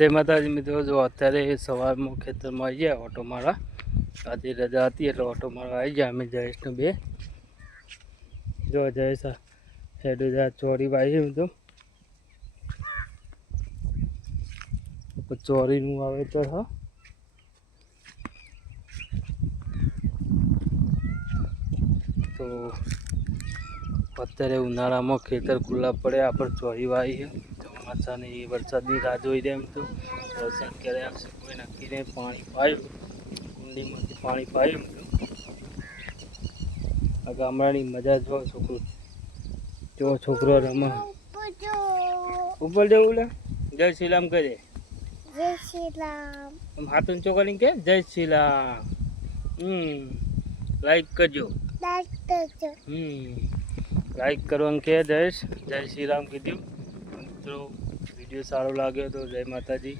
જય માતાજી મિત્રો, જો અત્યારે સવારમાં ખેતરમાં આવી ગયા ઓટો મારવા. આજે રજા હતી એટલે ઓટો મારવા આવી ગયા અમે જયેશને બે. જો જયેશ હેડ ચોરી વાવી તો ચોરીનું વાવેતર હા. તો અત્યારે ઉનાળામાં ખેતર ખુલ્લા પડે આપણે ચોરી વાવી છે. ચોમાસાની વરસાદની રાહ જોઈ રહ્યા એમ તો વરસાદ ક્યારે આવશે કોઈ નક્કી નહીં. પાણી પાયું કુંડીમાંથી પાણી પાયું એમ તો આ ગામડાની મજા જો છોકરો જો છોકરો રમા ઉપર જવું લે. જય શ્રી રામ કરે. જય શ્રી રામ. આમ હાથ ઊંચો કરીને કે જય શ્રી રામ. લાઈક કરજો. લાઈક કરવાનું કે જયેશ. જય શ્રી રામ કીધું. મિત્રો વિડીયો સારો લાગ્યો તો જય માતાજી.